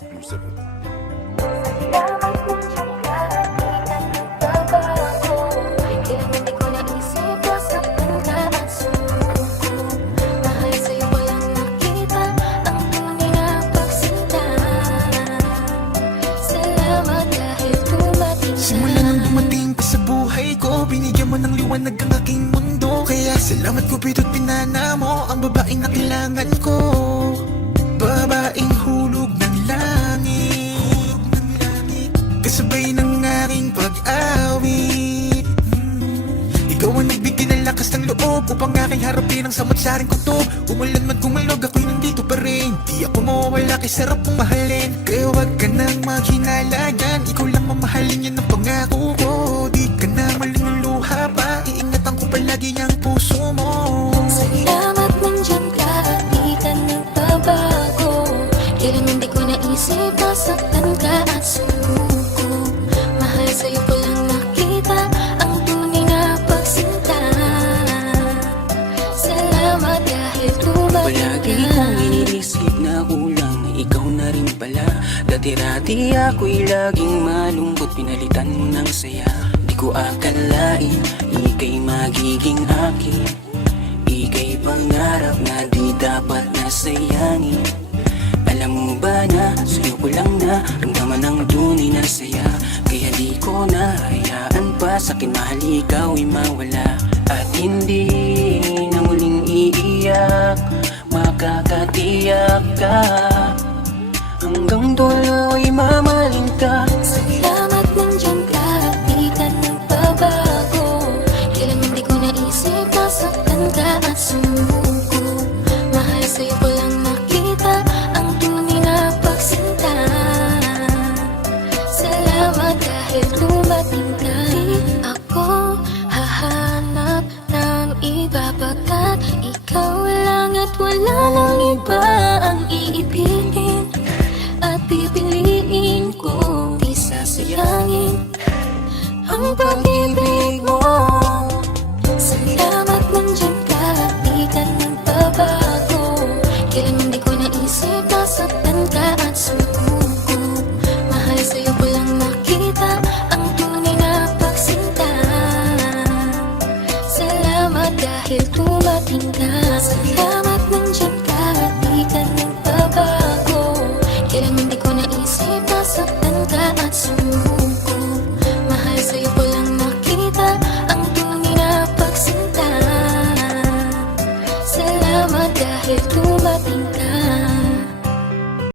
exclusive. Salamat nandiyan ka, di ka nagbabago. Kailan hindi ko naisip, nasaktan ka at sumuko. Mahal sa'yo walang nakita, ang tunay na pagsinta. Salamat dahil dumating ka. Simula nang dumating ka sa buhay ko, binigyan mo ng liwanag ang aking mundo. Kaya salamat Cupido't pinana mo ang babaeng na kailangan ko. Babaeng hulog ng langit, kasabay ng aking pag-awit. Ikaw ang nagbigay ng lakas ng loob upang aking harapin ang samot-saring kutob. Umulan man kumalog, ako'y nandito pa rin. Di ako mawawala kay sarap mong mahalin. Kaya wag ka nang maghinalagan, ikaw lang mamahalin, yan ang pangako ko. Di ka na maling luha pa, iingatan ko palagi ang puso mo. Salamat nandiyan ka, di ka nagbabago. Kailan hindi ko naisip, nasaktan ka at sumuko. Mahal sa'yo ko lang nakita, ang tunay na pagsinta. Salamat dahil dumating Palagi ka. kong iniisip na kulang, ikaw na rin pala. Dati-rati ako'y laging malungkot, pinalitan mo ng saya. Di ko akalain, ika'y magiging akin. Ika'y pangarap na di dapat nasayangin. Alam mo ba na, sa'yo ko lang na ramdaman ang tunay na saya. Kaya di ko na hayaan pa sa'kin mahal ikaw'y mawala. At hindi na muling iiyak, makakatiyak ka hanggang dulo